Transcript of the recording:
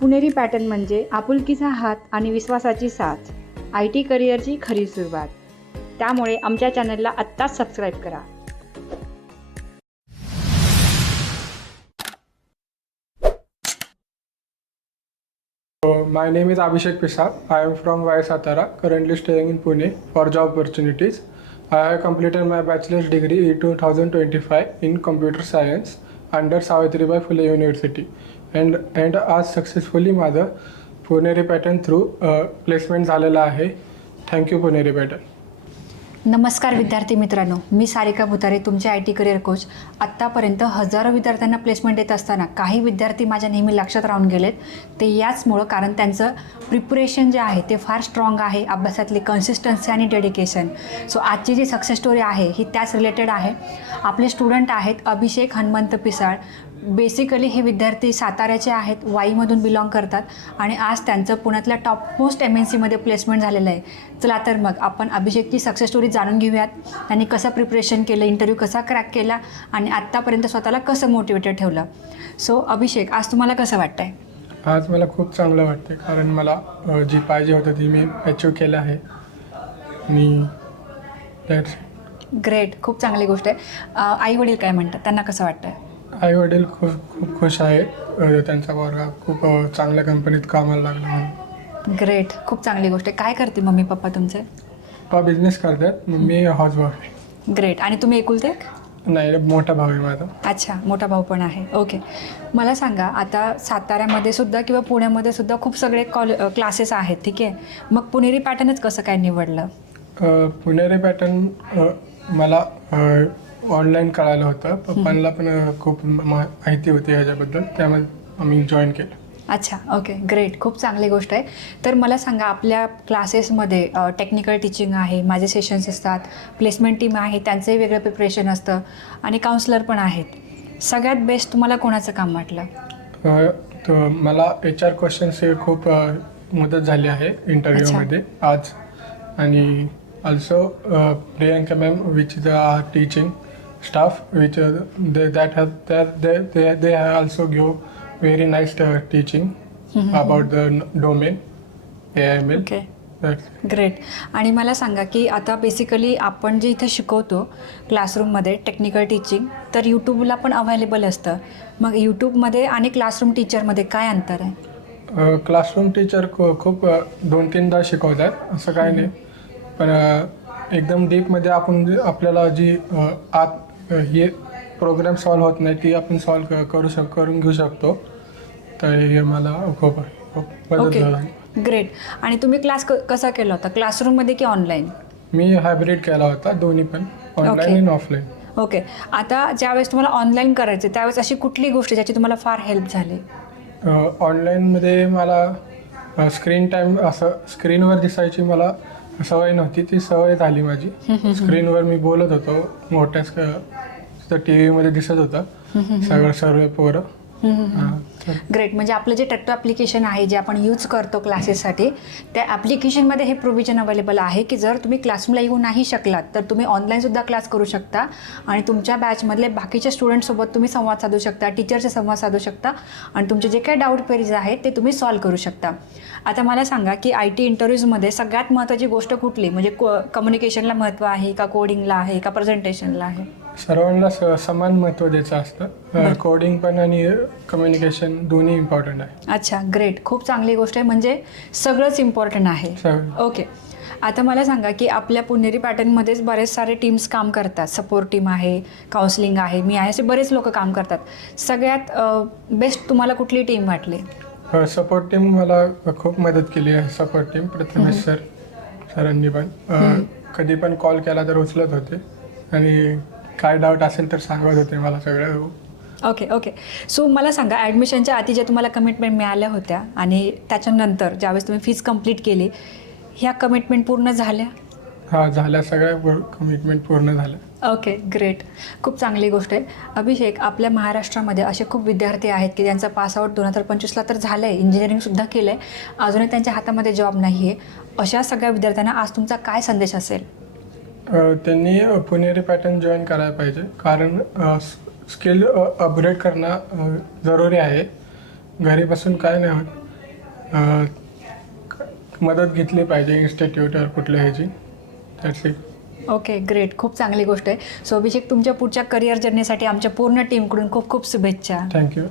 पुणेरी pattern म्हणजे आपुलकीचा हात आणि विश्वासाची साथ, IT करिअरची खरी सुरुवात. त्यामुळे आमच्या चॅनलला आत्ताच सबस्क्राईब करा. My name is Abhishek Pisar. I am from Y Satara, currently staying in Pune for job opportunities. I have completed my bachelor's degree in 2025 in computer science under Savitribai Phule University, and आज successfully माझं पुणेरी pattern through placement झालेलं आहे. Thank you पुणेरी pattern. नमस्कार विद्यार्थी मित्रांनो, मी सारिका भुतारे, तुमचे IT career coach. आत्तापर्यंत हजारो विद्यार्थ्यांना प्लेसमेंट देत असताना काही विद्यार्थी माझ्या नेहमी लक्षात राहून गेलेत. ते याचमुळं कारण त्यांचं प्रिपरेशन जे आहे ते फार स्ट्रॉंग आहे, अभ्यासातली कन्सिस्टन्सी आणि डेडिकेशन. सो आजची जी सक्सेस स्टोरी आहे ही त्याच रिलेटेड आहे. आपले स्टुडंट आहेत अभिषेक हनुमंत पिसाळ. बेसिकली हे विद्यार्थी साताऱ्याचे आहेत, वाईमधून बिलॉंग करतात आणि आज त्यांचं पुण्यातल्या टॉपमोस्ट MNCमध्ये प्लेसमेंट झालेलं आहे. चला तर मग आपण अभिषेकची सक्सेस स्टोरी जाणून घेऊयात. त्यांनी कसं प्रिपरेशन केलं, इंटरव्ह्यू कसा क्रॅक केला आणि आत्तापर्यंत स्वतःला कसं मोटिवेटेड ठेवलं. सो अभिषेक, आज तुम्हाला कसं वाटतं आहे? आज मला खूप चांगलं वाटते, कारण मला जी पाहिजे होतं ती मी अचीव केलं आहे. आणि दॅट्स ग्रेट, खूप चांगली गोष्ट आहे. आई वडील काय म्हणतात, त्यांना कसं वाटतं आहे? आई वडील खूप खुश आहे. त्यांचा पोरगा खूप चांगल्या कंपनीत कामाला लागला म्हणून. ग्रेट, खूप चांगली गोष्ट आहे. काय करते मम्मी पप्पा तुमचे? पप्पा बिझनेस करतात, मम्मी हाऊसवाईफ आहे. ग्रेट. आणि तुम्ही एकुलते? नाही, मोठा भाऊ आहे माझा. अच्छा, मोठा भाऊ पण आहे. ओके, मला सांगा, आता साताऱ्यामध्ये सुद्धा किंवा पुण्यामध्ये सुद्धा खूप सगळे क्लासेस आहेत, ठीक आहे. मग पुणेरी पॅटर्नच कसं काय निवडलं? पुणेरी पॅटर्न मला ऑनलाईन कळालं होतं. पप्पांना पण खूप माहिती होती ह्याच्याबद्दल, त्यामुळे आम्ही जॉईन केलं. अच्छा, ओके, ग्रेट, खूप चांगली गोष्ट आहे. तर मला सांगा, आपल्या क्लासेसमध्ये टेक्निकल टीचिंग आहे, माझे सेशन्स असतात, प्लेसमेंट टीम आहे, त्यांचंही वेगळं प्रिपरेशन असतं आणि काउन्सलर पण आहेत. सगळ्यात बेस्ट तुम्हाला कोणाचं काम वाटलं? तर मला HR क्वेश्चन्स हे खूप मदत झाली आहे इंटरव्ह्यूमध्ये आज. आणि also Priyanka ma'am which is teaching staff which they also give very nice teaching about the domain AML. Okay, great. आणि मला सांगा की आता बेसिकली आपण जे इथं शिकवतो क्लासरूममध्ये टेक्निकल टीचिंग, तर यूट्यूबला पण अवेलेबल असतं. मग यूट्यूबमध्ये आणि क्लासरूम टीचरमध्ये काय अंतर आहे? क्लासरूम टीचर खूप 2-3दा शिकवतात, असं काय नाही. पण एकदम डीपमध्ये आपल्याला जी आत हे प्रोग्राम सॉल्व होत नाही ती आपण सॉल्व करून घेऊ शकतो. तर हे मला खूप मदत झाली. ग्रेट. आणि तुम्ही क्लास कसा केला होता, क्लासरूममध्ये की ऑनलाईन? मी हायब्रिड केला होता, दोन्ही पण, ऑनलाईन आणि ऑफलाईन. ओके. आता ज्यावेळेस तुम्हाला ऑनलाईन करायचं त्यावेळेस अशी कुठली गोष्ट ज्याची तुम्हाला फार हेल्प झाली? ऑनलाईनमध्ये मला स्क्रीन टाईम असं स्क्रीनवर दिसायची मला सवय नव्हती, ती सवय झाली माझी. स्क्रीनवर मी बोलत होतो, मोठ्या TV व्हीमध्ये दिसत होतं सर्व पोरं. ग्रेट. म्हणजे आपलं जे टेक्टो ॲप्लिकेशन आहे जे आपण यूज करतो क्लासेससाठी, त्या ॲप्लिकेशनमध्ये हे प्रोव्हिजन अवेलेबल आहे की जर तुम्ही क्लासरूमला येऊ नाही शकलात तर तुम्ही ऑनलाईनसुद्धा क्लास करू शकता आणि तुमच्या बॅचमधले बाकीच्या स्टुडंटसोबत तुम्ही संवाद साधू शकता, टीचरचे संवाद साधू शकता आणि तुमचे जे काही डाऊट क्वेरीज आहेत ते तुम्ही सॉल्व करू शकता. आता मला सांगा की IT इंटरव्ह्यूजमध्ये सगळ्यात महत्त्वाची गोष्ट कुठली, म्हणजे कम्युनिकेशनला महत्त्व आहे का, कोडिंगला आहे का, प्रेझेंटेशनला आहे? सर्वांना समान महत्त्व द्यायचं असतं. कोडिंग पण आणि कम्युनिकेशन दोन्ही इम्पॉर्टंट आहे. अच्छा, ग्रेट, खूप चांगली गोष्ट आहे. म्हणजे सगळंच इम्पॉर्टंट आहे. ओके. आता मला सांगा की आपल्या पुणेरी पॅटर्नमध्येच बरेच सारे टीम्स काम करतात. सपोर्ट टीम आहे, काउन्सिलिंग आहे, मी आहे, असे बरेच लोक काम करतात. सगळ्यात बेस्ट तुम्हाला कुठली टीम वाटली? सपोर्ट टीम मला खूप मदत केली आहे. सपोर्ट टीम प्रथमेश सरांनी पण कधी पण कॉल केला तर उचलत होते आणि काय डाऊट असेल तर सांगत होते मला सगळं. ओके. सो मला सांगा, ॲडमिशनच्या आधी ज्या तुम्हाला कमिटमेंट मिळाल्या होत्या आणि त्याच्यानंतर ज्यावेळेस तुम्ही फीज कंप्लीट केली, ह्या कमिटमेंट पूर्ण झाल्या? हां, झाल्या, सगळ्या कमिटमेंट पूर्ण झाल्या. ओके, ग्रेट, खूप चांगली गोष्ट आहे. अभिषेक, आपल्या महाराष्ट्रामध्ये असे खूप विद्यार्थी आहेत की त्यांचा पासआउट 2025ला तर झालं आहे, इंजिनिअरिंगसुद्धा केलं आहे, अजूनही त्यांच्या हातामध्ये जॉब नाही आहे. अशा सगळ्या विद्यार्थ्यांना आज तुमचा काय संदेश असेल? त्यांनी पुणेरी पॅटर्न जॉईन करायला पाहिजे, कारण स्किल अपग्रेड करणं जरुरी आहे. घरी बसून काय नाही होत. मदत घेतली पाहिजे इन्स्टिट्यूट कुठल्या ह्याची. That's it. Okay, great. खूप चांगली गोष्ट आहे. सो अभिषेक, तुमच्या पुढच्या करिअर जर्नीसाठी आमच्या पूर्ण टीमकडून खूप खूप शुभेच्छा. थँक्यू.